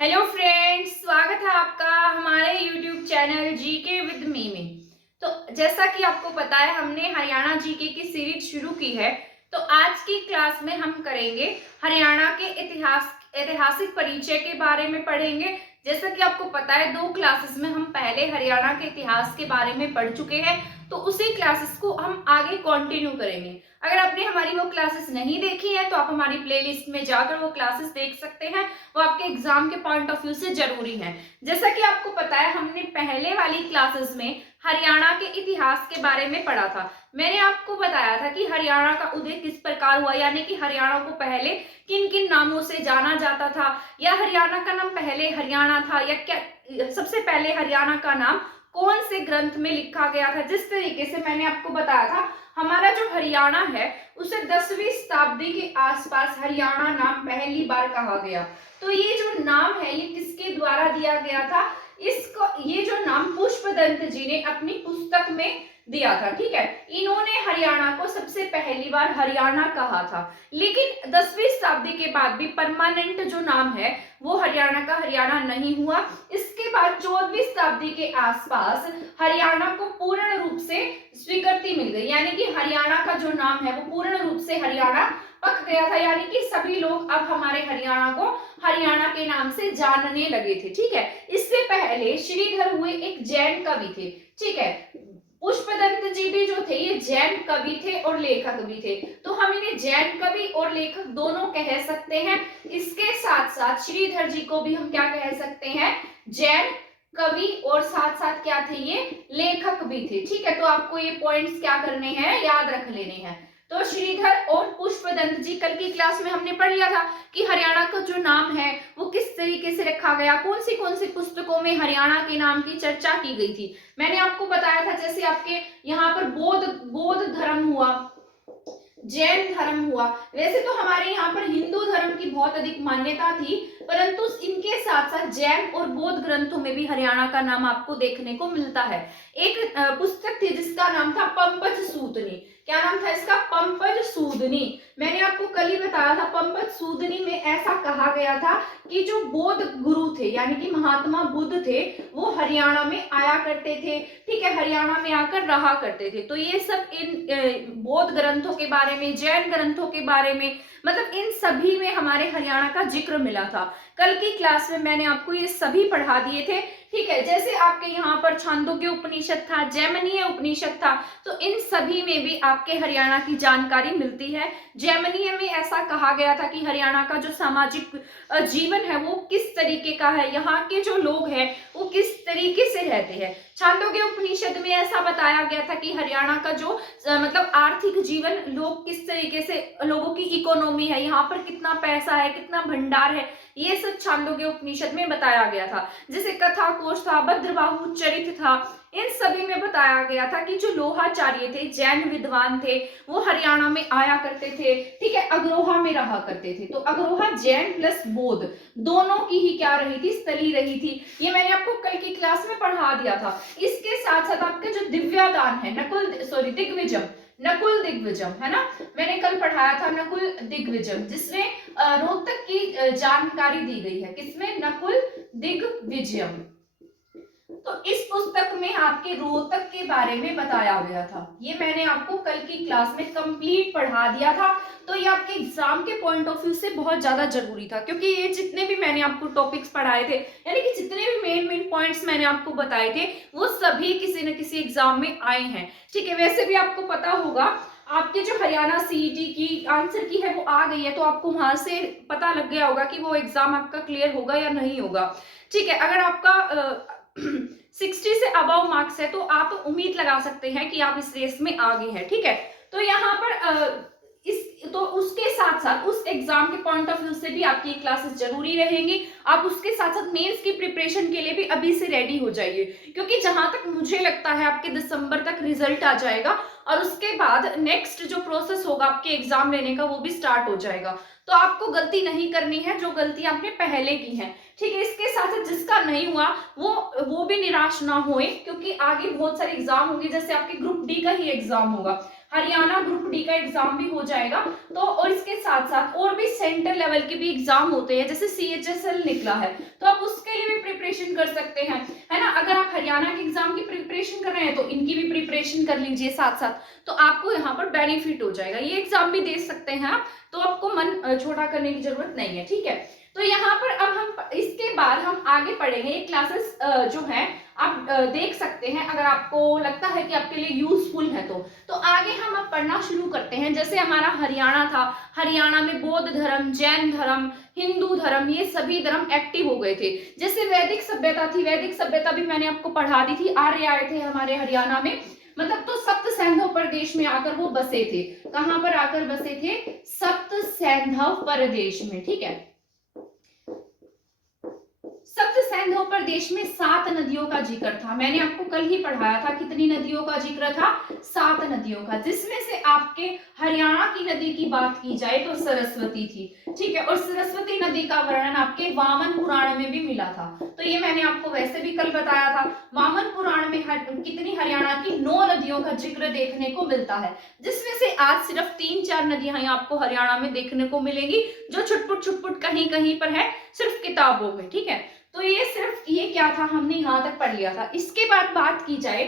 Hello friends, स्वागत है आपका हमारे YouTube channel GK with me में। तो जैसा कि आपको पता है, हमने हरियाणा जीके की सीरीज शुरू की है। तो आज की क्लास में हम करेंगे हरियाणा के ऐतिहासिक परिचय के बारे में पढ़ेंगे। जैसा कि आपको पता है, 2 क्लासेस में हम पहले हरियाणा के इतिहास के बारे में पढ़ चुके हैं, तो उसी क्लासेस को हम आगे कंटिन्यू करेंगे। अगर आपने हमारी वो क्लासेस नहीं देखी है तो आप हमारी प्लेलिस्ट में जाकर वो क्लासेस देख सकते हैं। वो आपके एग्जाम के पॉइंट ऑफ व्यू से जरूरी है। जैसा कि आपको पता है, हमने पहले वाली क्लासेस में हरियाणा के इतिहास के बारे में पढ़ा था। मैंने आपको बताया था कि हरियाणा का उदय किस प्रकार हुआ, यानी कि हरियाणा को पहले किन किन नामों से जाना जाता था, या हरियाणा का नाम पहले हरियाणा था, या क्या सबसे पहले हरियाणा का नाम कौन से ग्रंथ में लिखा गया था। जिस तरीके से मैंने आपको बताया था, हमारा जो हरियाणा है उसे 10वीं शताब्दी के आसपास हरियाणा नाम पहली बार कहा गया। तो ये जो नाम है ये किसके द्वारा दिया गया था? इसको ये जो नाम पुष्पदंत जी ने अपनी पुस्तक में दिया था। ठीक है, इन्होंने हरियाणा को सबसे पहली बार हरियाणा कहा था। लेकिन 10वीं शताब्दी के बाद भी परमानेंट जो नाम है वो हरियाणा का हरियाणा नहीं हुआ। इसके बाद 14वीं शताब्दी के आसपास हरियाणा को पूर्ण रूप से स्वीकृति मिल गई, यानी कि हरियाणा का जो नाम है वो पूर्ण रूप से हरियाणा पक गया था। यानी कि सभी लोग अब हमारे हरियाणा को हरियाणा के नाम से जानने लगे थे। ठीक है, इससे पहले श्रीधर हुए एक जैन कवि थे। ठीक है, पुष्पदंत जी भी जो थे ये जैन कवि थे और लेखक भी थे, तो हम इन्हें जैन कवि और लेखक दोनों कह सकते हैं। इसके साथ साथ श्रीधर जी को भी हम क्या कह सकते हैं? जैन कवि और साथ साथ क्या थे? ये लेखक भी थे। ठीक है, तो आपको ये पॉइंट्स क्या करने हैं? याद रख लेने हैं। तो श्रीधर और पुष्पदंत जी, कल की क्लास में हमने पढ़ लिया था कि हरियाणा का जो नाम है वो किस तरीके से रखा गया, कौन सी पुस्तकों में हरियाणा के नाम की चर्चा की गई थी। मैंने आपको बताया था, जैसे आपके यहाँ पर बौद्ध धर्म हुआ, जैन धर्म हुआ। वैसे तो हमारे यहाँ पर हिंदू धर्म की बहुत अधिक मान्यता थी, परंतु इनके साथ साथ जैन और बौद्ध ग्रंथों में भी हरियाणा का नाम आपको देखने को मिलता है। एक पुस्तक थी जिसका नाम था पंपज सूदनी। क्या नाम था इसका? पंपज सूदनी। मैंने आपको कल ही बताया था, पंपज सूदनी में ऐसा कहा गया था कि जो बौद्ध गुरु थे, यानी कि महात्मा बुद्ध थे, वो हरियाणा में आया करते थे। ठीक है, हरियाणा में आकर रहा करते थे। तो ये सब इन बौद्ध ग्रंथों के बारे में, जैन ग्रंथों के बारे में, मतलब इन सभी में हमारे हरियाणा का जिक्र मिला था। कल की क्लास में मैंने आपको ये सभी पढ़ा दिए थे। ठीक है, जैसे आपके यहाँ पर छांदोग्य उपनिषद था, जैमिनीय उपनिषद था, तो इन सभी में भी आपके हरियाणा की जानकारी मिलती है। जैमिनीय में ऐसा कहा गया था कि हरियाणा का जो सामाजिक जीवन है वो किस तरीके का है, यहाँ के जो लोग हैं वो किस तरीके से रहते हैं। छांदोग्य उपनिषद में ऐसा बताया गया था कि हरियाणा का जो मतलब आर्थिक जीवन, लोग किस तरीके से, लोगों की इकोनॉमी है, यहाँ पर कितना पैसा है, कितना भंडार है, ये सब छांदोग्य उपनिषद में बताया गया था। जैसे कथा कोश था, भद्रबाहु चरित था, इन सभी में बताया गया था कि जो लोहाचार्य थे, जैन विद्वान थे, वो हरियाणा में आया करते थे। ठीक है, अग्रोहा में रहा करते थे। तो अग्रोहा जैन प्लस बौद्ध दोनों की ही क्या रही थी? स्थली रही थी। ये मैंने आपको कल की क्लास में पढ़ा दिया था। इसके साथ साथ आपके जो दिव्यादान है, नकुल दिग्विजय है ना, मैंने कल पढ़ाया था नकुल दिग्विजय, जिसमें रोहतक की जानकारी दी गई है। किसमें? नकुल दिग्विजय। तो इस पुस्तक में आपके रोहतक के बारे में बताया गया था। ये मैंने आपको कल की क्लास में कंप्लीट पढ़ा दिया था। तो ये आपके एग्जाम के पॉइंट ऑफ व्यू से बहुत ज्यादा जरूरी था, क्योंकि ये जितने भी मैंने आपको टॉपिक्स पढ़ाए थे, यानी कि जितने भी मेन पॉइंट्स मैंने आपको बताए थे, वो सभी किसी न किसी एग्जाम में आए हैं। ठीक है, वैसे भी आपको पता होगा, आपके जो हरियाणा सीईटी की आंसर की है वो आ गई है, तो आपको वहां से पता लग गया होगा कि वो एग्जाम आपका क्लियर होगा या नहीं होगा। ठीक है, अगर आपका 60 से अबव मार्क्स है तो आप उम्मीद लगा सकते हैं कि आप इस रेस में आगे हैं। ठीक है, तो यहाँ पर तो उसके साथ साथ उस एग्जाम के पॉइंट ऑफ व्यू से भी आपकी क्लासेस जरूरी रहेंगी। आप उसके साथ साथ मेंस की प्रिपरेशन के लिए भी अभी से रेडी हो जाइए, क्योंकि जहां तक मुझे लगता है आपके दिसंबर तक रिजल्ट आ जाएगा, और उसके बाद नेक्स्ट जो प्रोसेस होगा आपके एग्जाम लेने का वो भी स्टार्ट हो जाएगा। तो आपको गलती नहीं करनी है जो गलती आपने पहले की है। ठीक है, इसके साथ साथ जिसका नहीं हुआ वो भी निराश ना होए, क्योंकि आगे बहुत सारे एग्जाम होंगे। जैसे आपके ग्रुप डी का ही एग्जाम होगा, हरियाणा ग्रुप डी का एग्जाम भी हो जाएगा। तो और इसके साथ साथ और भी सेंटर लेवल के भी एग्जाम होते हैं, जैसे CHSL निकला है तो आप उसके लिए भी प्रिपरेशन कर सकते हैं, है ना। अगर आप हरियाणा के एग्जाम की प्रिपरेशन कर रहे हैं तो इनकी भी प्रिपरेशन कर लीजिए साथ साथ, तो आपको यहाँ पर बेनिफिट हो जाएगा। ये एग्जाम भी दे सकते हैं आप, तो आपको मन छोटा करने की जरूरत नहीं है, ठीक है। तो यहाँ पर अब हम इसके बाद हम आगे पढ़ेंगे। ये क्लासेस जो है आप देख सकते हैं, अगर आपको लगता है कि आपके लिए यूजफुल है तो आगे हम अब पढ़ना शुरू करते हैं। जैसे हमारा हरियाणा था, हरियाणा में बौद्ध धर्म, जैन धर्म, हिंदू धर्म, ये सभी धर्म एक्टिव हो गए थे। जैसे वैदिक सभ्यता थी, वैदिक सभ्यता भी मैंने आपको पढ़ा दी थी। आर्य आए थे हमारे हरियाणा में, मतलब तो सप्त सैंधव प्रदेश में आकर वो बसे थे। कहां पर आकर बसे थे? सप्त सैंधव प्रदेश में, ठीक है। सप्त सैंधव प्रदेश में 7 नदियों का जिक्र था। मैंने आपको कल ही पढ़ाया था, कितनी नदियों का जिक्र था? 7 नदियों का, जिसमें से आपके हरियाणा की नदी की बात की जाए तो सरस्वती थी, ठीक है। और सरस्वती नदी का वर्णन आपके वामन पुराण में भी मिला था। तो ये मैंने आपको वैसे भी कल बताया था। वामन पुराण में कितनी हरियाणा की 9 नदियों का जिक्र देखने को मिलता है, जिसमें से आज सिर्फ 3-4 नदियां आपको हरियाणा में देखने को मिलेंगी, जो छुटपुट कहीं कहीं पर है, सिर्फ किताबों में, ठीक है। तो ये सिर्फ ये क्या था, हमने यहाँ तक पढ़ लिया था। इसके बाद बात की जाए,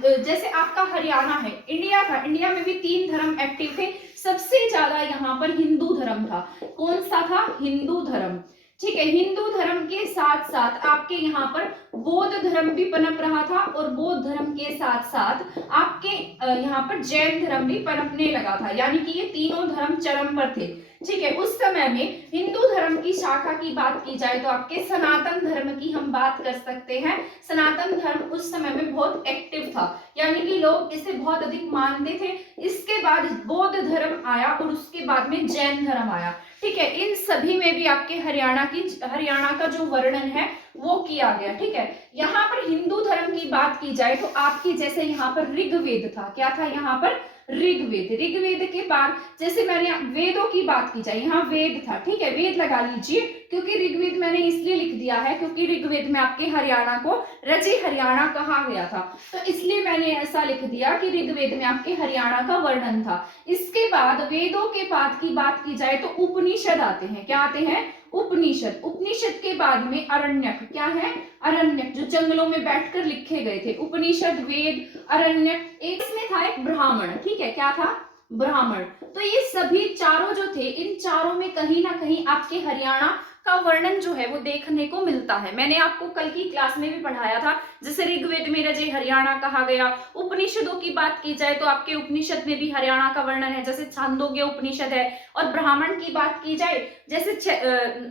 जैसे आपका हरियाणा है, इंडिया था, इंडिया में भी 3 धर्म एक्टिव थे। सबसे ज्यादा यहाँ पर हिंदू धर्म था। कौन सा था? हिंदू धर्म, ठीक है। हिंदू धर्म के साथ साथ आपके यहाँ पर बौद्ध धर्म भी पनप रहा था, और बौद्ध धर्म के साथ साथ आपके यहाँ पर जैन धर्म भी पनपने लगा था, यानी कि ये तीनों धर्म चरम पर थे, ठीक है। उस समय में हिंदू धर्म की शाखा की बात की जाए तो आपके सनातन धर्म की हम बात कर सकते हैं। सनातन धर्म उस समय में बहुत एक्टिव था, यानी कि लोग इसे बहुत अधिक मानते थे। इसके बाद बौद्ध धर्म आया और उसके बाद में जैन धर्म आया, ठीक है। इन सभी में भी आपके हरियाणा का जो वर्णन है वो किया गया, ठीक है। यहाँ पर हिंदू धर्म की बात की जाए तो आपकी जैसे यहाँ पर ऋग्वेद था, क्या था यहाँ पर? ऋग्वेद। ऋग्वेद के बाद जैसे मैंने वेदों की बात की जाए, यहाँ वेद था, ठीक है। वेद लगा लीजिए, क्योंकि ऋग्वेद मैंने इसलिए लिख दिया है क्योंकि ऋग्वेद में आपके हरियाणा को रजे हरियाणा कहा गया था, तो इसलिए मैंने ऐसा लिख दिया कि ऋग्वेद में आपके हरियाणा का वर्णन था। इसके बाद वेदों के बाद की बात की जाए तो उपनिषद आते हैं। क्या आते हैं? उपनिषद। उपनिषद के बाद में अरण्यक। क्या है? अरण्यक, जो जंगलों में बैठकर लिखे गए थे। उपनिषद, वेद, अरण्यक, एक इसमें था एक ब्राह्मण, ठीक है। क्या था? ब्राह्मण। तो ये सभी चारों जो थे, इन चारों में कहीं ना कहीं आपके हरियाणा का वर्णन जो है वो देखने को मिलता है। मैंने आपको कल की क्लास में भी पढ़ाया था, जैसे ऋग्वेद में रजे हरियाणा कहा गया। उपनिषदों की बात की जाए तो आपके उपनिषद में भी हरियाणा का वर्णन है, जैसे छांदोग्य उपनिषद है। और ब्राह्मण की बात की जाए, जैसे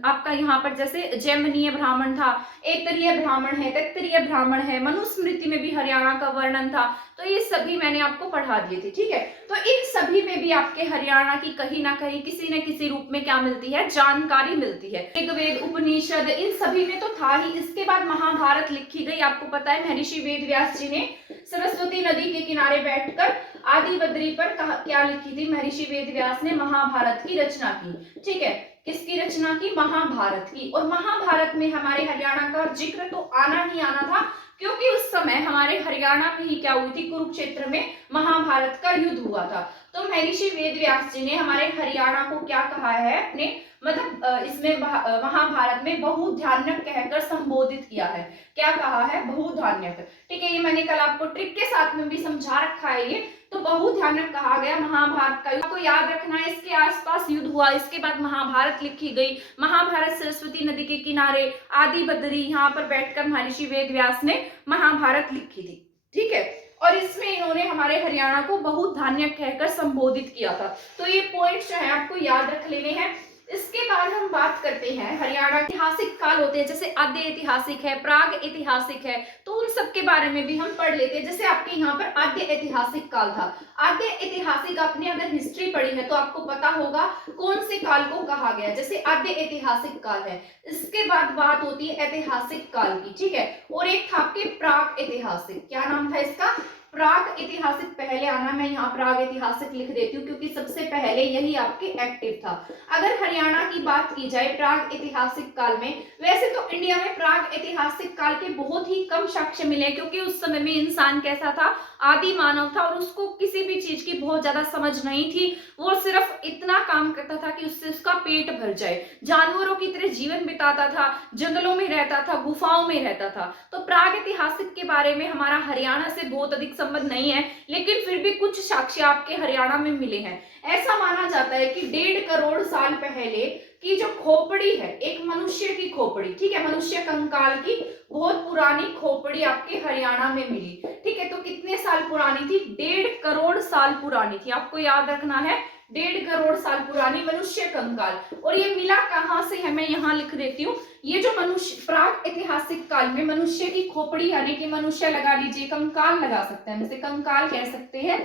आपका यहाँ पर जैसे जैमिनीय ब्राह्मण था, ऐतरेय ब्राह्मण है, तैत्तरीय ब्राह्मण है, मनुस्मृति में भी हरियाणा का वर्णन था। तो ये सभी मैंने आपको पढ़ा दिए थे, ठीक है। तो इन सभी में भी आपके हरियाणा की कहीं ना कहीं किसी न किसी रूप में क्या मिलती है? जानकारी मिलती है। ऋग्वेद, उपनिषद, इन सभी में तो था ही। इसके बाद महाभारत लिखी गई। आपको पता है महर्षि वेद व्यास जी ने सरस्वती नदी के किनारे बैठकर आदि बद्री पर क्या लिखी थी? महर्षि वेद व्यास ने महाभारत की रचना की, ठीक है। किसकी रचना की? महाभारत की। और महाभारत में हमारे हरियाणा का जिक्र तो आना ही आना था, क्योंकि उस समय हमारे हरियाणा में ही क्या हुई थी? कुरुक्षेत्र में महाभारत का युद्ध हुआ था। तो महर्षि वेद व्यास जी ने हमारे हरियाणा को क्या कहा है? अपने मतलब इसमें महाभारत में बहुधान्यक कहकर संबोधित किया है। क्या कहा है? बहुधान्यक, ठीक है। ये मैंने कल आपको ट्रिक के साथ में भी समझा रखा है। ये तो बहुधान्यक कहा गया महाभारत का। आपको याद रखना है, इसके आसपास युद्ध हुआ, इसके बाद महाभारत लिखी गई। महाभारत सरस्वती नदी के किनारे आदि बद्री, यहाँ पर बैठकर महर्षि वेद व्यास ने महाभारत लिखी थी, ठीक है। और इसमें इन्होंने हमारे हरियाणा को बहुधान्यक कहकर संबोधित किया था। तो ये पॉइंट्स जो है आपको याद रख लेने हैं। इसके बाद हम बात करते हैं हरियाणा ऐतिहासिक काल होते हैं, जैसे आद्य ऐतिहासिक है, प्राग ऐतिहासिक है, तो उन सब के बारे में भी हम पढ़ लेते हैं। जैसे आपके यहाँ पर आद्य ऐतिहासिक काल था। आद्य ऐतिहासिक, आपने अगर हिस्ट्री पढ़ी है तो आपको पता होगा कौन से काल को कहा गया। जैसे आद्य ऐतिहासिक काल है, इसके बाद बात होती है ऐतिहासिक काल की, ठीक है। और एक था आपके प्राग ऐतिहासिक। क्या नाम था इसका? प्राग ऐतिहासिक पहले आना, मैं यहाँ प्राग ऐतिहासिक लिख देती हूँ क्योंकि सबसे पहले यही आपके एक्टिव था। अगर हरियाणा की बात की जाए प्राग ऐतिहासिक काल में, वैसे तो इंडिया में प्राग ऐतिहासिक काल के बहुत ही कम साक्ष्य मिले क्योंकि उस समय में इंसान कैसा था, आदि मानव था और उसको किसी भी चीज की बहुत ज्यादा समझ नहीं थी। वो सिर्फ इतना काम करता था कि उससे उसका पेट भर जाए, जानवरों की तरह जीवन बिताता था, जंगलों में रहता था, गुफाओं में रहता था। तो प्राग ऐतिहासिक के बारे में हमारा हरियाणा से बहुत अधिक संबंध नहीं है, लेकिन फिर भी कुछ साक्ष्य आपके हरियाणा में मिले हैं। ऐसा माना जाता है कि 1.5 करोड़ साल पहले की जो खोपड़ी है, एक मनुष्य की खोपड़ी, ठीक है, मनुष्य कंकाल की बहुत पुरानी खोपड़ी आपके हरियाणा में मिली। ठीक है, तो कितने साल पुरानी थी? 1.5 करोड़ साल पुरानी थी। आपको याद रखना है, 1.5 करोड़ साल पुरानी मनुष्य कंकाल। और ये मिला कहां से है, मैं यहाँ लिख देती हूँ। ये जो मनुष्य प्राग ऐतिहासिक काल में मनुष्य की खोपड़ी यानी कि मनुष्य लगा लीजिए, कंकाल लगा सकते हैं, इसे कंकाल कह सकते हैं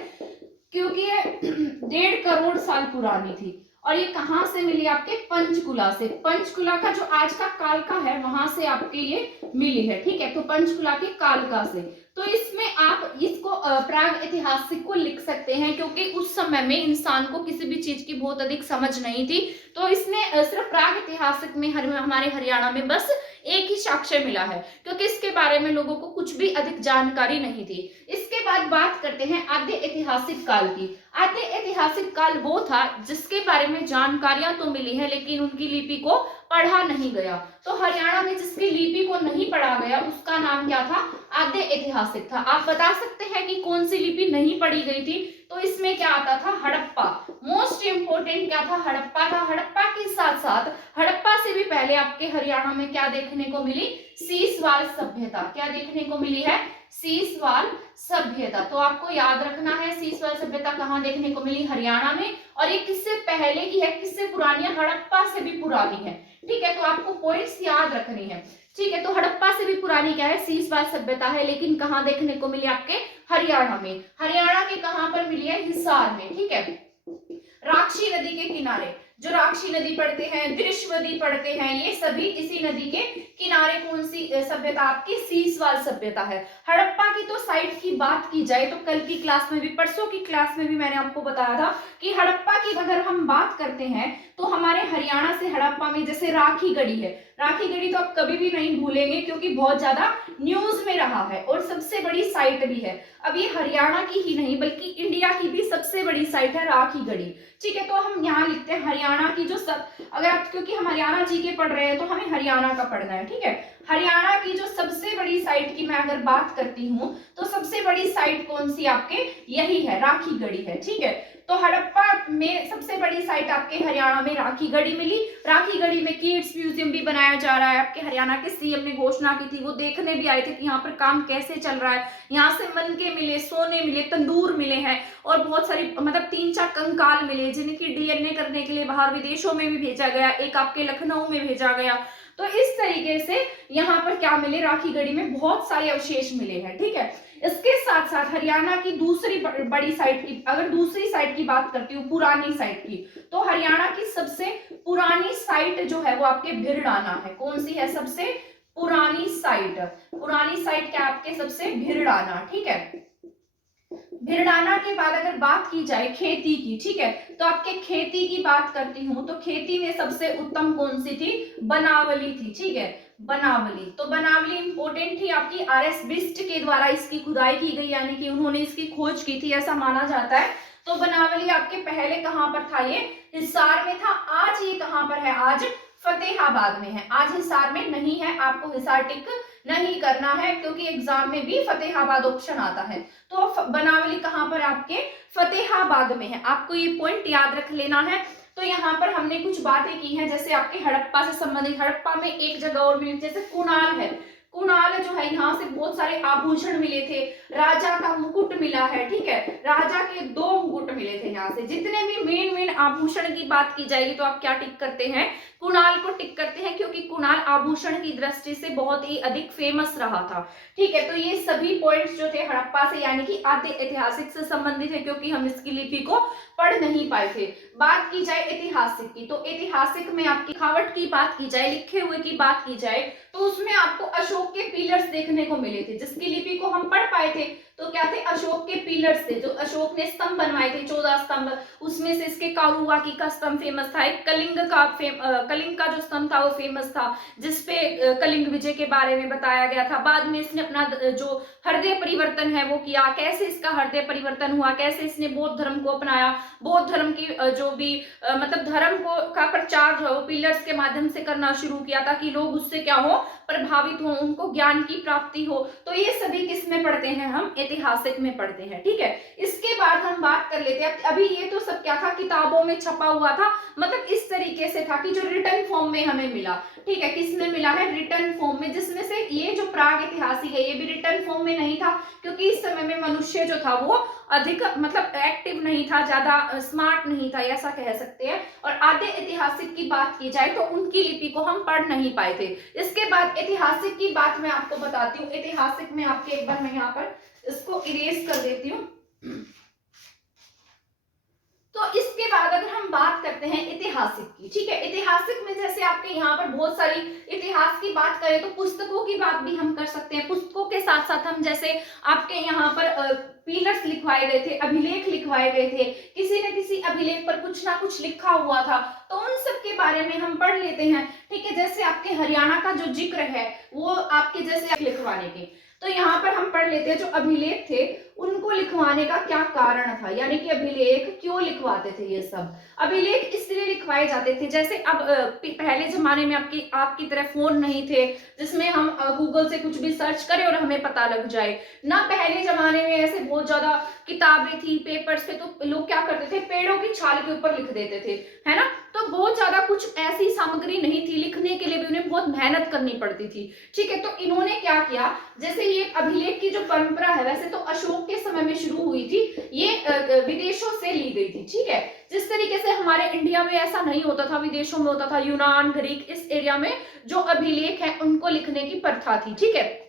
क्योंकि ये 1.5 करोड़ साल पुरानी थी। और ये कहां से मिली? आपके पंचकुला से। पंचकुला का जो आज का कालका है वहां से आपके ये मिली है। ठीक है, तो पंचकुला के कालका से। तो इसमें आप इसको प्राग ऐतिहासिक को लिख सकते हैं क्योंकि उस समय में इंसान को किसी भी चीज की बहुत अधिक समझ नहीं थी। तो इसमें सिर्फ प्राग ऐतिहासिक में हमारे हरियाणा में बस एक ही साक्ष्य मिला है क्योंकि इसके बारे में लोगों को कुछ भी अधिक जानकारी नहीं थी। इसके बाद बात करते हैं आद्य ऐतिहासिक काल की। आद्य ऐतिहासिक काल वो था जिसके बारे में जानकारियां तो मिली है लेकिन उनकी लिपि को पढ़ा नहीं गया। तो हरियाणा में जिसकी लिपि को नहीं पढ़ा गया उसका नाम क्या था? आद्य ऐतिहासिक था। आप बता सकते हैं कि कौन सी लिपि नहीं पढ़ी गई थी? तो इसमें क्या आता था? हड़प्पा। मोस्ट इंपोर्टेंट क्या था? हड़प्पा था। हड़प्पा के साथ साथ हड़प्पा से भी पहले आपके हरियाणा में क्या देखने को मिली? सीसवाल सभ्यता। क्या देखने को मिली है? सीसवाल सभ्यता। तो आपको याद रखना है सीसवाल सभ्यता कहाँ देखने को मिली? हरियाणा में। और ये किससे पहले की है, किससे पुरानी है? हड़प्पा से भी पुरानी है। ठीक है, तो आपको पॉइंट्स याद रखनी है। ठीक है, तो हड़प्पा से भी पुरानी क्या है? सीसवाल सभ्यता है, लेकिन कहाँ देखने को मिली? आपके हरियाणा में। हरियाणा के कहां पर मिली है? हिसार में। ठीक है, राक्षी नदी के किनारे। जो राक्षी नदी पढ़ते हैं, दृश्यवती पढ़ते हैं, ये सभी इसी नदी के किनारे कौन सी सभ्यता? आपकी सीसवाल सभ्यता है। हड़प्पा की तो साइट की बात की जाए तो कल की क्लास में भी, परसों की क्लास में भी मैंने आपको बताया था कि हड़प्पा की अगर हम बात करते हैं तो हमारे हरियाणा से हड़प्पा में जैसे राखी गढ़ी है। राखी गढ़ी तो आप कभी भी नहीं भूलेंगे क्योंकि बहुत ज्यादा न्यूज में रहा है और सबसे बड़ी साइट भी है। अब ये हरियाणा की ही नहीं बल्कि इंडिया की भी सबसे बड़ी साइट है राखी गढ़ी। ठीक है, तो हम यहाँ लिखते हैं हरियाणा की जो अगर आप, क्योंकि हम हरियाणा जीके पढ़ रहे हैं तो हमें हरियाणा का पढ़ना है। ठीक है, हरियाणा की जो सबसे बड़ी साइट की मैं अगर बात करती हूँ तो सबसे बड़ी साइट कौन सी? आपके यही है, राखी गढ़ी है। ठीक है, तो हड़प्पा में सबसे बड़ी साइट आपके हरियाणा में राखी गढ़ी मिली। राखी गढ़ी में किड्स म्यूजियम भी बनाया जा रहा है। आपके हरियाणा के सीएम ने घोषणा की थी, वो देखने भी आए थे कि यहाँ पर काम कैसे चल रहा है। यहाँ से मनके मिले, सोने मिले, तंदूर मिले हैं और बहुत सारी मतलब 3-4 कंकाल मिले जिनकी डीएनए करने के लिए बाहर विदेशों में भी भेजा गया, एक आपके लखनऊ में भेजा गया। तो इस तरीके से यहाँ पर क्या मिले? राखी गढ़ी में बहुत सारे अवशेष मिले हैं। ठीक है, इसके साथ साथ हरियाणा की दूसरी बड़ी साइट की, अगर दूसरी साइट की बात करती हूँ पुरानी साइट की, तो हरियाणा की सबसे पुरानी साइट जो है वो आपके भिरडाना है। कौन सी है सबसे पुरानी साइट? पुरानी साइट क्या आपके? सबसे भिरडाना। ठीक है, भिरडाना के बाद अगर बात की जाए खेती की, ठीक है, तो आपके खेती की बात करती हूँ तो खेती में सबसे उत्तम कौन सी थी? बनावली थी। ठीक है, बनावली। तो बनावली इंपोर्टेंट थी आपकी, आरएस बिस्ट के द्वारा इसकी खुदाई की गई यानी कि उन्होंने इसकी खोज की थी ऐसा माना जाता है। तो बनावली आपके पहले कहां पर था? ये हिसार में था। आज ये कहां पर है? आज फतेहाबाद में है। आज हिसार में नहीं है, आपको हिसार टिक नहीं करना है क्योंकि एग्जाम में भी फतेहाबाद ऑप्शन आता है। तो बनावली कहां पर? आपके फतेहाबाद में है। आपको ये पॉइंट याद रख लेना है। तो यहाँ पर हमने कुछ बातें की हैं जैसे आपके हड़प्पा से संबंधित। हड़प्पा में एक जगह और मिली जैसे कुणाल है। कुणाल जो है यहाँ से बहुत सारे आभूषण मिले थे, राजा का मुकुट मिला है। ठीक है, राजा के 2 मुकुट मिले थे। यहाँ से जितने भी मेन आभूषण की बात की जाएगी तो आप क्या टिक करते हैं? कुणाल को टिक करते हैं क्योंकि कुणाल आभूषण की दृष्टि से बहुत ही अधिक फेमस रहा था। ठीक है, तो ये सभी पॉइंट्स जो थे हड़प्पा से यानी कि आद्य ऐतिहासिक से संबंधित है क्योंकि हम इसकी लिपि को पढ़ नहीं पाए थे। बात की जाए ऐतिहासिक की तो ऐतिहासिक में आपकी लिखावट की बात की जाए, लिखे हुए की बात की जाए तो उसमें आपको अशोक के पिलर्स देखने को मिले थे जिसकी लिपि को हम पढ़ पाए थे। तो क्या थे, अशोक के पिलर्स थे, जो अशोक ने स्तंभ बनवाए थे 14 स्तंभ, उसमें से इसके कारुवाकी का स्तंभ फेमस था, एक कलिंग का जो स्तंभ था वो फेमस था, जिसपे कलिंग विजय के बारे में बताया गया था। बाद में इसने अपना जो हृदय परिवर्तन है वो किया, कैसे इसका हृदय परिवर्तन हुआ, कैसे इसने बौद्ध धर्म को अपनाया, बौद्ध धर्म की जो भी मतलब धर्म को का प्रचार जो है वो पिलर्स के माध्यम से करना शुरू किया, ताकि लोग उससे क्या हो, प्रभावित हो, उनको ज्ञान की प्राप्ति हो। तो ये सभी किस में पढ़ते हैं, हम ऐतिहासिक में पढ़ते हैं, ठीक है। इसके बाद हम बात कर लेते हैं, अभी ये तो सब क्या था, किताबों में छपा हुआ था, मतलब इस तरीके से था कि जो रिटर्न फॉर्म में हमें मिला, ठीक है। किस में मिला है, रिटर्न फॉर्म में, जिसमें से ये जो प्राग ऐतिहासिक है ये भी रिटर्न फॉर्म में नहीं था, क्योंकि इस समय में मनुष्य जो था वो अधिक मतलब एक्टिव नहीं था, ज्यादा स्मार्ट नहीं था, ऐसा कह सकते हैं। और आद्य ऐतिहासिक की बात की जाए तो उनकी लिपि को हम पढ़ नहीं पाए थे। इसके बाद ऐतिहासिक की बात मैं आपको बताती हूँ। ऐतिहासिक में आपके एक बार मैं यहाँ पर इसको इरेज कर देती हूँ। तो इसके बाद अगर हम बात करते हैं ऐतिहासिक की, ठीक है, ऐतिहासिक में जैसे आपके यहाँ पर बहुत सारी इतिहास की बात करें तो पुस्तकों की बात भी हम कर सकते हैं। पुस्तकों के साथ साथ हम जैसे आपके यहाँ पर पिलर्स लिखवाए गए थे, अभिलेख लिखवाए गए थे, किसी न किसी अभिलेख पर कुछ ना कुछ लिखा हुआ था, तो उन सब के बारे में हम पढ़ लेते हैं, ठीक है। जैसे आपके हरियाणा का जो जिक्र है वो आपके जैसे लिखवाने के, तो यहाँ पर हम पढ़ लेते हैं जो अभिलेख थे उनको लिखवाने का क्या कारण था, यानी कि अभिलेख क्यों लिखवाते थे। ये सब अभिलेख इसलिए लिखवाए जाते थे, जैसे अब पहले जमाने में आपकी तरह फोन नहीं थे जिसमें हम गूगल से कुछ भी सर्च करें और हमें पता लग जाए ना। पहले जमाने में ऐसे बहुत ज्यादा किताबें थी, पेपर्स थे, तो लोग क्या करते थे, पेड़ों की छाल के ऊपर लिख देते थे, है ना। तो बहुत ज्यादा कुछ ऐसी सामग्री नहीं थी, लिखने के लिए भी उन्हें बहुत मेहनत करनी पड़ती थी, ठीक है। तो इन्होंने क्या किया, जैसे ये अभिलेख की जो परंपरा है वैसे तो अशोक के समय में शुरू हुई थी, ये विदेशों से ली गई थी, ठीक है। जिस तरीके से हमारे इंडिया में ऐसा नहीं होता था, विदेशों में होता था, यूनान, ग्रीक, इस एरिया में जो अभिलेख है उनको लिखने की प्रथा थी, ठीक है।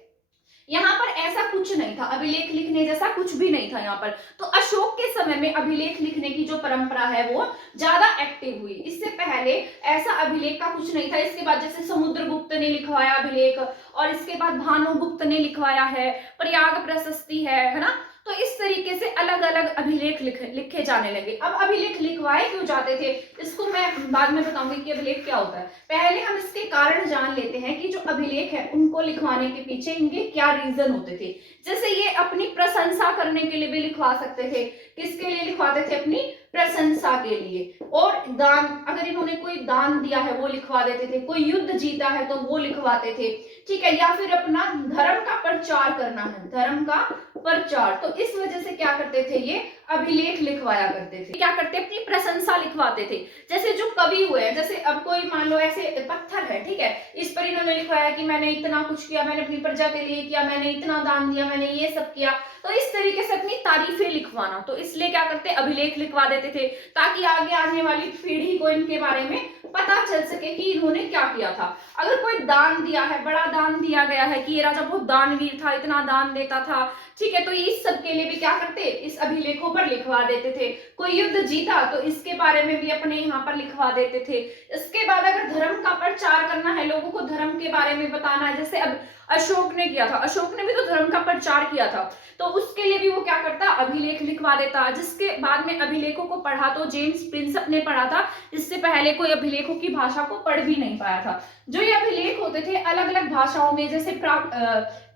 यहाँ पर ऐसा कुछ नहीं था, अभिलेख लिखने जैसा कुछ भी नहीं था यहाँ पर। तो अशोक के समय में अभिलेख लिखने की जो परंपरा है वो ज्यादा एक्टिव हुई। इससे पहले ऐसा अभिलेख का कुछ नहीं था। इसके बाद जैसे समुद्रगुप्त ने लिखवाया अभिलेख, और इसके बाद भानुगुप्त ने लिखवाया है, प्रयाग प्रशस्ति है ना। तो इस तरीके से अलग अलग अभिलेख लिखे जाने लगे। अब अभिलेख लिखवाए क्यों जाते थे इसको मैं बाद में बताऊंगी कि अभिलेख क्या होता है। पहले हम इसके कारण जान लेते हैं कि जो अभिलेख है उनको लिखवाने के पीछे इनके क्या रीजन होते थे। जैसे ये अपनी प्रशंसा करने के लिए भी लिखवा सकते थे। किसके लिए लिखवाते थे, अपनी प्रशंसा के लिए। और दान, अगर इन्होंने कोई दान दिया है वो लिखवा देते थे, कोई युद्ध जीता है तो वो लिखवाते थे, ठीक है। या फिर अपना धर्म का प्रचार करना है, धर्म का प्रचार, तो इस वजह से क्या करते थे, ये अभिलेख लिखवाया करते थे। क्या करते, अपनी प्रशंसा लिखवाते थे। जैसे जो कवि हुए हैं, जैसे अब कोई मान लो ऐसे पत्थर है, ठीक है, इस पर इन्होंने लिखवाया कि मैंने इतना कुछ किया, मैंने अपनी प्रजा के लिए किया, मैंने इतना दान दिया, मैंने ये सब किया। तो इस तरीके से अपनी तारीफें लिखवाना, तो इसलिए क्या करते, अभिलेख लिखवा देते थे, ताकि आगे आने वाली पीढ़ी को इनके बारे में पता चल सके कि इन्होंने क्या किया था। अगर कोई दान दिया है, बड़ा दान दिया गया है कि ये राजा बहुत दानवीर था, इतना दान देता था, ठीक है, तो इस सब के लिए भी क्या करते, इस अभिलेखों पर लिखवा देते थे। कोई युद्ध जीता तो इसके बारे में भी अपने यहाँ पर लिखवा देते थे। इसके बाद अगर धर्म का प्रचार करना है, लोगों को धर्म के बारे में बताना है, जैसे अब अशोक ने किया था, अशोक ने भी तो धर्म का प्रचार किया था, तो उसके लिए भी वो क्या करता, अभिलेख लिखवा देता। जिसके बाद में अभिलेखों को पढ़ा तो जेम्स प्रिंसप ने पढ़ा था, इससे पहले कोई अभिलेखों की भाषा को पढ़ भी नहीं पाया था। जो ये अभिलेख होते थे अलग अलग भाषाओं में, जैसे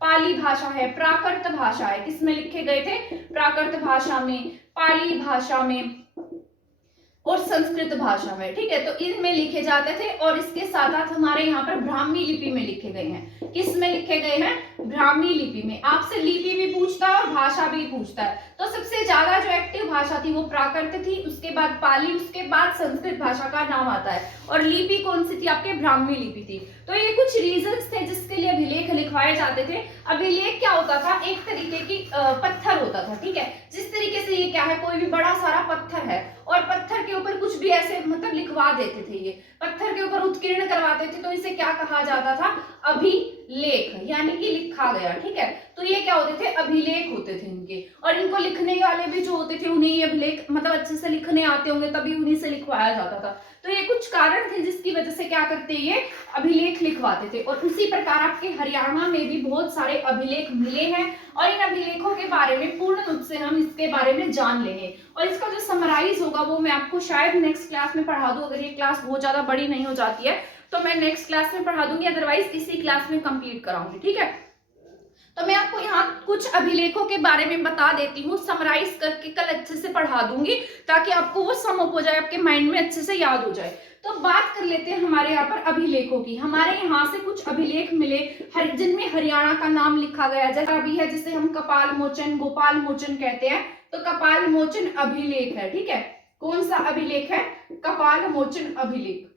पाली भाषा है, प्राकृत भाषा है, किसमें लिखे गए थे, प्राकृत भाषा में, पाली भाषा में और संस्कृत भाषा में, ठीक है, तो इनमें लिखे जाते थे। और इसके साथ साथ हमारे यहाँ पर ब्राह्मी लिपि में लिखे गए हैं। किस में लिखे गए हैं, ब्राह्मी लिपि में। आपसे लिपि भी पूछता है और भाषा भी पूछता है। तो सबसे ज्यादा जो एक्टिव भाषा थी वो प्राकृत थी, उसके बाद पाली, उसके बाद संस्कृत भाषा का नाम आता है। और लिपि कौन सी थी, आपके ब्राह्मी लिपि थी। तो ये कुछ रीजंस थे जिसके लिए अभिलेख लिखवाए जाते थे। अभिलेख क्या होता था, एक तरीके की पत्थर होता था, ठीक है। जिस तरीके से ये क्या है, कोई भी बड़ा सारा पत्थर है और पत्थर के ऊपर कुछ भी ऐसे मतलब लिखवा देते थे, ये पत्थर के ऊपर उत्कीर्ण करवाते थे, तो इसे क्या कहा जाता था, अभिलेख, यानी कि लिखा गया, ठीक है। तो ये क्या होते थे, अभिलेख होते थे इनके। और इनको लिखने वाले भी जो होते थे उन्हें ये अभिलेख मतलब अच्छे से लिखने आते होंगे, तभी उन्हीं से लिखवाया जाता था। तो ये कुछ कारण थे जिसकी वजह से क्या करते ये अभिलेख लिखवाते थे। और उसी प्रकार आपके हरियाणा में भी बहुत सारे अभिलेख मिले हैं और इन अभिलेखों के बारे में पूर्ण रूप से हम इसके बारे में जान लेंगे। और इसका जो समराइज होगा वो मैं आपको शायद नेक्स्ट क्लास में पढ़ा दूं, अगर ये क्लास बहुत ज्यादा बड़ी नहीं हो जाती है तो मैं नेक्स्ट क्लास में पढ़ा दूंगी, अदरवाइज इसी क्लास में कंप्लीट कराऊंगी, ठीक है। तो मैं आपको यहाँ कुछ अभिलेखों के बारे में बता देती हूँ, समराइज करके कल अच्छे से पढ़ा दूंगी ताकि आपको वो सम अप हो जाए, आपके माइंड में अच्छे से याद हो जाए। तो बात कर लेते हैं हमारे यहाँ पर अभिलेखों की। हमारे यहाँ से कुछ अभिलेख मिले जिनमें हरियाणा का नाम लिखा गया, जैसा अभी है जिसे हम कपाल मोचन, गोपाल मोचन कहते हैं, तो कपाल मोचन अभिलेख है, ठीक है। कौन सा अभिलेख है, कपाल मोचन अभिलेख।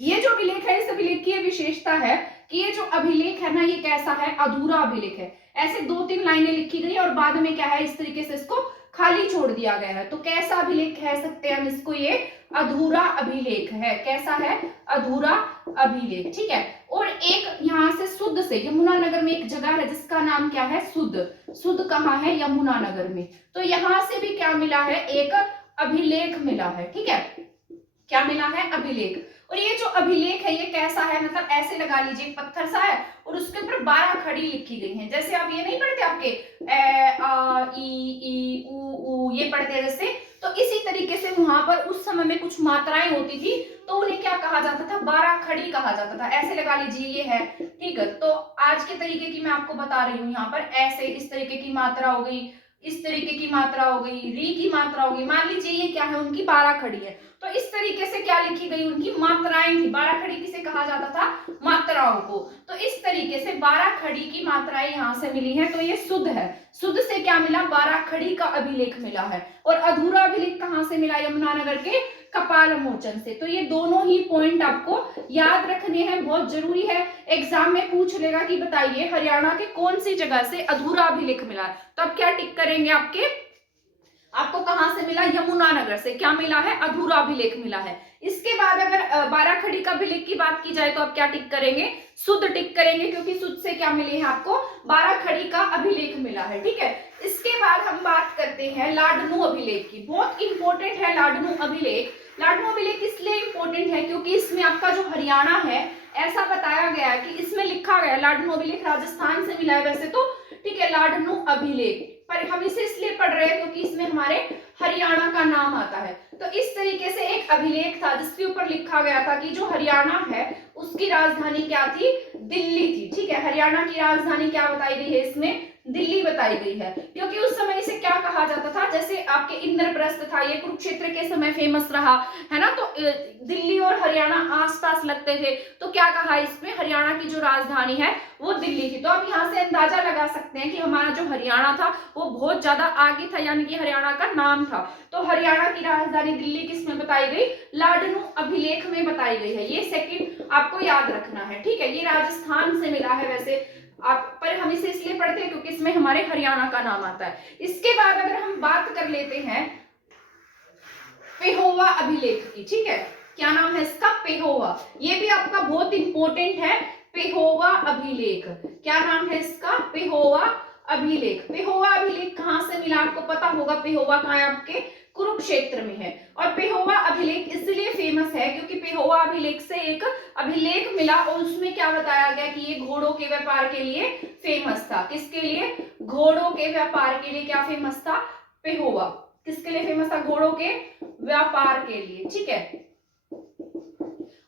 ये जो अभिलेख है, इस अभिलेख की विशेषता है कि ये जो अभिलेख है ना, ये कैसा है, अधूरा अभिलेख है। ऐसे 2-3 लाइनें लिखी गई और बाद में क्या है, इस तरीके से इसको खाली छोड़ दिया गया है। तो कैसा अभिलेख कह सकते हैं हम इसको, ये अधूरा अभिलेख है। कैसा है, अधूरा अभिलेख, ठीक है। और एक यहाँ से सुध से, यमुनानगर में एक जगह है जिसका नाम क्या है, सुध। सुध कहाँ है, यमुनानगर में। तो यहाँ से भी क्या मिला है, एक अभिलेख मिला है, ठीक है। क्या मिला है, अभिलेख। और ये जो अभिलेख है ये कैसा है, मतलब ऐसे लगा लीजिए पत्थर सा है और उसके ऊपर 12 खड़ी लिखी गई हैं। जैसे आप ये नहीं पढ़ते आपके ए आ ई ऊ ये पढ़ते हैं जैसे, तो इसी तरीके से वहां पर उस समय में कुछ मात्राएं होती थी तो उन्हें क्या कहा जाता था, 12 खड़ी कहा जाता था। ऐसे लगा लीजिए ये है, ठीक है। तो आज के तरीके की मैं आपको बता रही हूँ, यहाँ पर ऐसे इस तरीके की मात्रा हो गई, इस तरीके की मात्रा हो गई, री की मात्रा होगी। मान लीजिए ये क्या है, उनकी 12 खड़ी है, तो इस तरीके से क्या लिखी गई, उनकी मात्राएं थी। 12 खड़ी किसे कहा जाता था, मात्राओं को। तो इस तरीके से 12 खड़ी की मात्राएं यहाँ से मिली हैं, तो ये शुद्ध है। शुद्ध से क्या मिला, 12 खड़ी का अभिलेख मिला है। और अधूरा अभिलेख कहाँ से मिला, यमुनानगर के कपाल मोचन से। तो ये दोनों ही पॉइंट आपको याद रखने हैं, बहुत जरूरी है। एग्जाम में पूछ लेगा कि बताइए हरियाणा के कौन सी जगह से अधूरा अभिलेख मिला है, तो अब क्या टिक करेंगे, आपको कहां से मिला, यमुनानगर से क्या मिला है, अधूरा अभिलेख मिला है। इसके बाद अगर 12 खड़ी का अभिलेख की बात की जाए तो आप क्या टिक करेंगे, शुद्ध टिक करेंगे, क्योंकि शुद्ध से क्या मिले हैं आपको, 12 खड़ी का अभिलेख मिला है, ठीक है। इसके बाद हम बात करते हैं लाडनू अभिलेख की। बहुत इंपॉर्टेंट है लाडनू अभिलेख। लाडनू अभिलेख इसलिए इंपॉर्टेंट है क्योंकि इसमें आपका जो हरियाणा है, ऐसा बताया गया है कि इसमें लिखा गया, लाडनू अभिलेख राजस्थान से मिला है वैसे तो, ठीक है, लाडनू अभिलेख, पर हम इसे इसलिए पढ़ रहे हैं क्योंकि इसमें हमारे हरियाणा का नाम आता है। तो इस तरीके से एक अभिलेख था जिसके ऊपर लिखा गया था कि जो हरियाणा है उसकी राजधानी क्या थी, दिल्ली थी, ठीक है। हरियाणा की राजधानी क्या बताई गई है इसमें, दिल्ली बताई गई है। क्योंकि उस समय इसे क्या कहा जाता था, जैसे आपके इंद्रप्रस्थ था, ये कुरुक्षेत्र के समय फेमस रहा है ना, तो दिल्ली और हरियाणा आसपास लगते थे, तो क्या कहा इसमें, हरियाणा की जो राजधानी है वो दिल्ली थी। तो आप यहाँ से अंदाजा लगा सकते हैं कि हमारा जो हरियाणा था वो बहुत ज्यादा आगे था, यानी कि हरियाणा का नाम था। तो हरियाणा की राजधानी दिल्ली किसमें बताई गई, लाडनू अभिलेख में बताई गई है। ये सेकंड आपको याद रखना है, ठीक है। ये राजस्थान से मिला है वैसे आप, पर हम इसे इसलिए पढ़ते हैं क्योंकि इसमें हमारे हरियाणा का नाम आता है। इसके बाद अगर हम बात कर लेते हैं पेहोवा अभिलेख की, ठीक है, क्या नाम है इसका, पेहोवा। ये भी आपका बहुत इंपॉर्टेंट है, पेहोवा अभिलेख। क्या नाम है इसका, पेहोवा अभिलेख। पेहोवा अभिलेख कहां से मिला, आपको पता होगा, पेहोवा कहाँ है, आपके कुरुक्षेत्र में है। और पेहोवा अभिलेख इसलिए फेमस है क्योंकि पेहोवा अभिलेख से एक अभिलेख मिला और उसमें क्या बताया गया कि ये घोड़ों के व्यापार के लिए फेमस था। किसके लिए, घोड़ों के व्यापार के लिए क्या फेमस था, पेहोवा किसके लिए फेमस था, घोड़ों के व्यापार के लिए, ठीक है।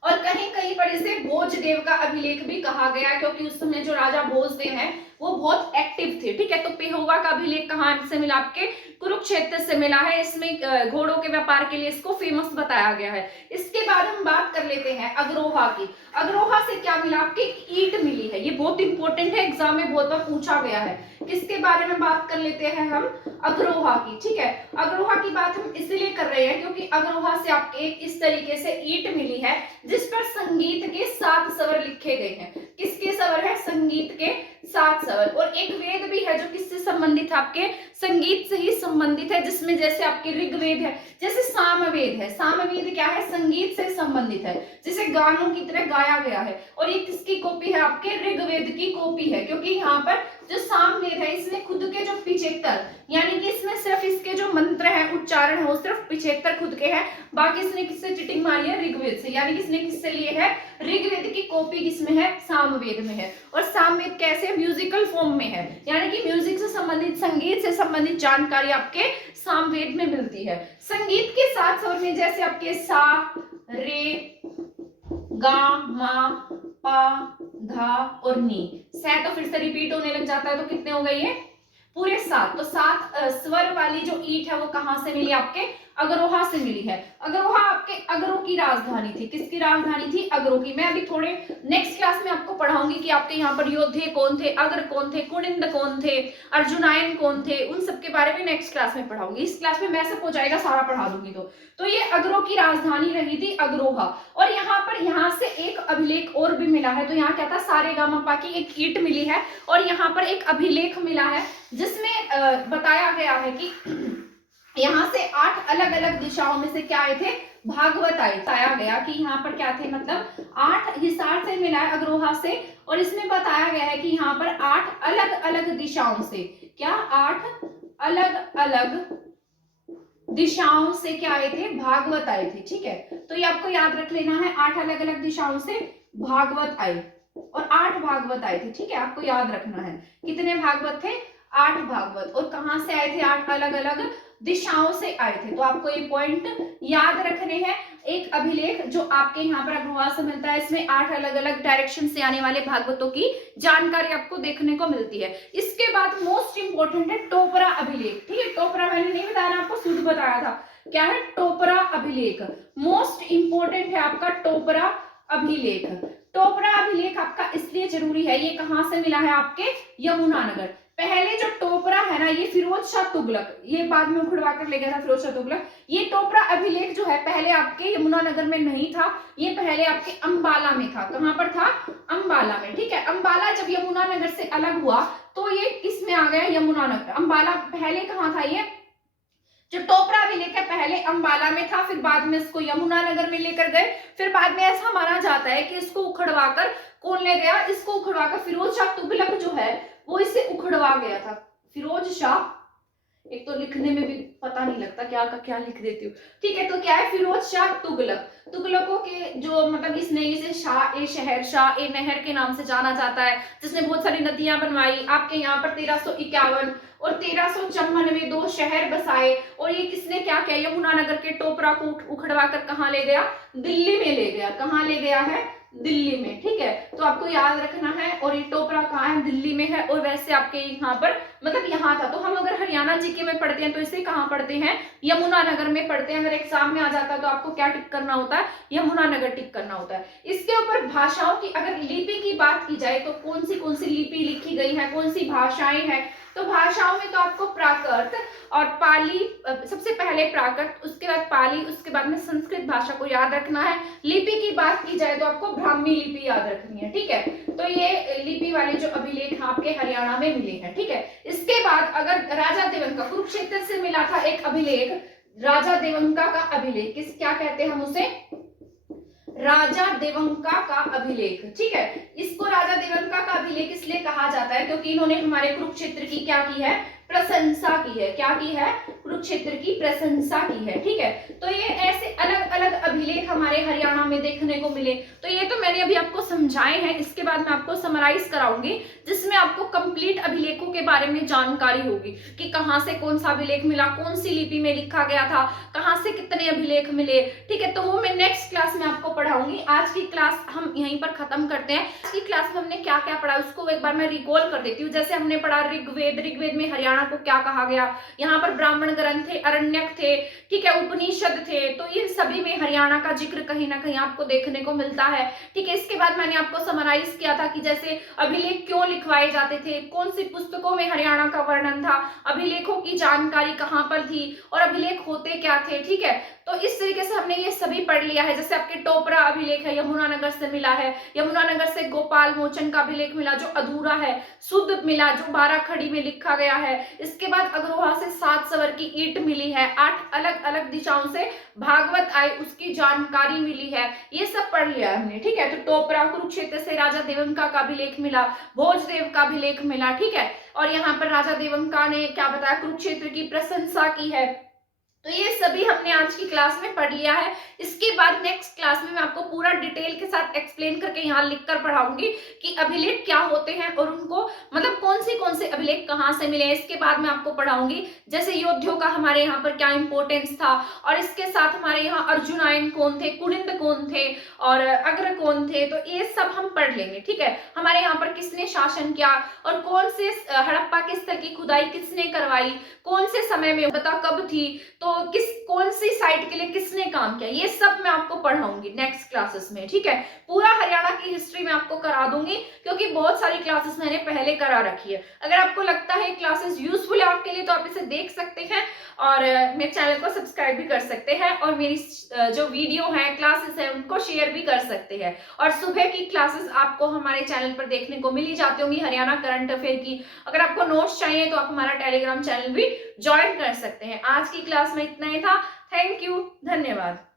और कहीं कहीं पर इसे भोजदेव का अभिलेख भी कहा गया क्योंकि उस समय जो राजा भोजदेव हैं वो बहुत एक्टिव थे, ठीक है। तो पेहोवा का अभिलेख कहां से मिला, आपके कुरुक्षेत्र से मिला है। इसमें घोड़ों के व्यापार के लिए इसको फेमस बताया गया है। इसके बाद हम बात कर लेते हैं अग्रोहा की। अग्रोहा से क्या मिला, आपके ईंट मिली है। ये बहुत इंपॉर्टेंट है, एग्जाम में बहुत बार पूछा गया है। किसके बारे में बात कर लेते हैं हम, अग्रोहा की, ठीक है। अग्रोहा की बात हम इसलिए कर रहे हैं क्योंकि अग्रोहा से आपके इस तरीके से ईंट मिली है जिस पर संगीत के 7 स्वर लिखे गए हैं। किसके स्वर है, संगीत के 7 स्वर। और एक वेद भी है जो किससे संबंधित है, आपके संगीत से ही संबंधित है, जिसमें जैसे आपके ऋग्वेद है, जैसे सामवेद है। सामवेद क्या है, संगीत से संबंधित है, जिसे गानों की तरह गाया गया है। और ये किसकी कॉपी है, आपके ऋग्वेद की कॉपी है, क्योंकि यहाँ पर जो सामवेद है इसमें खुद के जो 75 यानी कि इसमें सिर्फ इसके जो मंत्र हैं, उच्चारण है, वो सिर्फ 75 खुद के हैं। बाकी इसने किससे चिटिंग मारी है? ऋग्वेद से। यानी कि इसने किससे लिए है? ऋग्वेद की कॉपी किसमें है? सामवेद में है। और सामवेद कैसे? म्यूजिकल फॉर्म में है, यानी कि म्यूजिक से संबंधित, संगीत से संबंधित जानकारी आपके सामवेद में मिलती है। संगीत के साथ स्वर में जैसे आपके सा, रे, गा, मा, पा, धा और नी। सै तो फिर से रिपीट होने लग जाता है, तो कितने हो गए ये? पूरे 7। तो 7 स्वर वाली जो ईट है वो कहां से मिली? आपके अगरोहा से मिली है। अगरोहा आपके अगरों की राजधानी थी। किसकी राजधानी थी? अगरों की। मैं अभी थोड़े नेक्स्ट क्लास में आपको पढ़ाऊंगी कि आपके यहाँ पर योद्धे कौन थे, अगर कौन थे, कुनिंद कौन थे, अर्जुनायन कौन थे, उन सब के बारे में नेक्स्ट क्लास में पढ़ाऊंगी। इस क्लास में मैसेज हो जाएगा, सारा पढ़ा दूंगी। तो ये अगरों की राजधानी रही थी अगरोहा। और यहाँ से एक अभिलेख और भी मिला है। तो यहाँ क्या था? सारेगामापा की एक ईट मिली है और यहाँ पर एक अभिलेख मिला है जिसमें बताया गया है कि यहाँ से 8 अलग अलग दिशाओं में से क्या आए थे? भागवत आए। बताया गया कि यहाँ पर क्या थे, मतलब 8 हिसार से मिला है अग्रोहा से, और इसमें बताया गया है कि यहाँ पर 8 अलग अलग दिशाओं से, क्या 8 अलग अलग दिशाओं से क्या आए थे? भागवत आए थे। ठीक है, तो ये आपको याद रख लेना है, 8 अलग अलग दिशाओं से भागवत आए और 8 भागवत आए थे। ठीक है, आपको याद रखना है कितने भागवत थे? 8 भागवत। और कहां से आए थे? 8 अलग अलग दिशाओं से आए थे। तो आपको ये पॉइंट याद रखने हैं। एक अभिलेख जो आपके यहाँ पर अग्रवाल से मिलता है, इसमें 8 अलग अलग डायरेक्शन से आने वाले भागवतों की जानकारी आपको देखने को मिलती है। इसके बाद मोस्ट इंपोर्टेंट है टोपरा अभिलेख। ठीक है, टोपरा मैंने नहीं बताया, आपको शुद्ध बताया था। क्या है? टोपरा अभिलेख मोस्ट इंपोर्टेंट है आपका टोपरा अभिलेख। टोपरा अभिलेख आपका इसलिए जरूरी है, ये कहां से मिला है? आपके यमुनानगर। पहले जो टोपरा है ना, ये फिरोज शाह तुगलक, ये बाद में उखड़वा कर ले गया था फिरोज शाह तुगलक। ये टोपरा अभिलेख जो है पहले आपके यमुनानगर में नहीं था, ये पहले आपके अंबाला में था। कहां पर था? अंबाला में। ठीक है, अंबाला जब यमुनानगर से अलग हुआ तो ये किस में आ गया? यमुनानगर। अंबाला पहले कहां था? ये जो टोपरा अभिलेख है पहले अंबाला में था, फिर बाद में इसको यमुनानगर में लेकर गए। फिर बाद में ऐसा माना जाता है कि इसको उखड़वाकर कौन ले गया? इसको उखड़वाकर फिरोज शाह तुगलक जो है वो इसे उखड़वा गया था। फिरोज शाह, एक तो लिखने में भी पता नहीं लगता क्या का क्या लिख देती हूँ। ठीक है, तो क्या है? फिरोज शाह तुगलक। तुगलकों के जो मतलब इसने इसे शाह ए शहर, शाह ए नहर के नाम से जाना जाता है, जिसने बहुत सारी नदियां बनवाई। आपके यहाँ पर 1351 और 1354 में 2 शहर बसाए। और ये किसने क्या किया? यमुनानगर के टोपरा को उखड़वा कर कहाँ ले गया? दिल्ली में ले गया। कहाँ ले गया है? दिल्ली में। ठीक है, तो आपको याद रखना है। और ये टोपरा कहाँ है? दिल्ली में है। और वैसे आपके यहाँ पर मतलब यहाँ था, तो हम अगर हरियाणा जीके में पढ़ते हैं तो इसे कहाँ पढ़ते हैं? यमुनानगर में पढ़ते हैं। अगर एग्जाम में आ जाता है तो आपको क्या टिक करना होता है? यमुनानगर टिक करना होता है। इसके ऊपर भाषाओं की अगर लिपि की बात की जाए तो कौन सी लिपि लिखी गई है, कौन सी भाषाएं हैं? तो भाषाओं में तो आपको प्राकृत और पाली, सबसे पहले प्राकृत, उसके बाद पाली, उसके बाद में संस्कृत भाषा को याद रखना है। लिपि की बात की जाए तो आपको ब्राह्मी लिपि याद रखनी है। ठीक है, तो ये लिपि वाले जो अभिलेख आपके हरियाणा में मिले हैं। ठीक है, इसके बाद अगर राजा देवंका, कुरुक्षेत्र से मिला था एक अभिलेख, राजा देवंका का अभिलेख, किस क्या कहते हैं हम उसे? राजा देवंका का अभिलेख। ठीक है, इसको राजा देवंका का अभिलेख इसलिए कहा जाता है क्योंकि इन्होंने हमारे कुरुक्षेत्र की क्या की है? प्रशंसा की है। क्या की है? कुरुक्षेत्र की प्रशंसा की है। ठीक है, तो ये ऐसे अलग अलग अभिलेख हमारे हरियाणा में देखने को मिले। तो ये तो मैंने अभी आपको समझाए हैं। इसके बाद मैं आपको समराइज कराऊंगी जिसमें आपको कंप्लीट अभिलेखों के बारे में जानकारी होगी कि कहाँ से कौन सा अभिलेख मिला, कौन सी लिपि में लिखा गया था, कहाँ से कितने अभिलेख मिले। ठीक है, तो वो मैं नेक्स्ट क्लास में आपको पढ़ाऊंगी। आज की क्लास हम यहीं पर खत्म करते हैं। आज की क्लास में हमने क्या क्या पढ़ा उसको एक बार मैं रिकॉल कर देती हूँ। जैसे हमने पढ़ा ऋग्वेद में हरियाणा को क्या कहा गया, यहाँ पर ब्राह्मण ग्रंथ थे, अरण्यक थे, ठीक है, उपनिषद थे। तो इन सभी में हरियाणा का जिक्र कहीं ना कहीं आपको देखने को मिलता है। ठीक है, इसके बाद मैंने आपको समराइज किया था कि जैसे अभिलेख क्यों लिखवाए जाते थे, कौन सी पुस्तकों में हरियाणा का वर्णन था, अभिलेखों की जानकारी कहाँ पर थी और अभिलेख होते क्या थे। ठीक है, तो इस तरीके से हमने ये सभी पढ़ लिया है। जैसे आपके टोपरा अभिलेख है, यमुनानगर से मिला है, यमुनानगर से गोपाल मोचन का अभिलेख मिला जो अधूरा है, शुद्ध मिला जो 12 खड़ी में लिखा गया है। इसके बाद अग्रवाह से 7 सवर की ईंट मिली है, 8 अलग अलग दिशाओं से भागवत आई उसकी जानकारी मिली है। ये सब पढ़ लिया हमने, ठीक है। तो टोपरा, कुरुक्षेत्र से राजा देवंका का अभिलेख मिला, भोजदेव का अभिलेख मिला, ठीक है। और यहाँ पर राजा देवंका ने क्या बताया, कुरुक्षेत्र की प्रशंसा की है। तो ये सभी हमने आज की क्लास में पढ़ लिया है। इसके बाद नेक्स्ट क्लास में मैं आपको पूरा डिटेल के साथ एक्सप्लेन करके यहाँ लिखकर पढ़ाऊंगी कि अभिलेख क्या होते हैं और उनको मतलब कौन से अभिलेख कहाँ से मिले। इसके बाद मैं आपको पढ़ाऊंगी जैसे योद्धियों का हमारे यहाँ पर क्या इंपॉर्टेंस था, और इसके साथ हमारे यहाँ अर्जुनायन कौन थे, कुनिंद कौन थे और अग्र कौन थे। तो ये सब हम पढ़ लेंगे, ठीक है। हमारे यहाँ पर किसने शासन किया और कौन से हड़प्पा के स्थल की खुदाई किसने करवाई, कौन से समय में बता कब थी, तो कौन सी साइट के लिए किसने काम किया, ये सब मैं आपको पढ़ाऊंगी नेक्स्ट क्लासेस में, ठीक है। पूरा हरियाणा की हिस्ट्री में आपको करा दूंगी क्योंकि बहुत सारी क्लासेस मैंने पहले करा रखी है। अगर आपको लगता है क्लासेस यूजफुल है आपके लिए तो आप इसे देख सकते हैं और मेरे चैनल को सब्सक्राइब भी कर सकते हैं और मेरी जो वीडियो है क्लासेस है उनको शेयर भी कर सकते हैं। और सुबह की क्लासेस आपको हमारे चैनल पर देखने को मिल ही जाती होंगी हरियाणा करंट अफेयर की। अगर आपको नोट्स चाहिए तो आप हमारा टेलीग्राम चैनल भी ज्वाइन कर सकते हैं। आज की क्लास में इतना ही था। थैंक यू, धन्यवाद।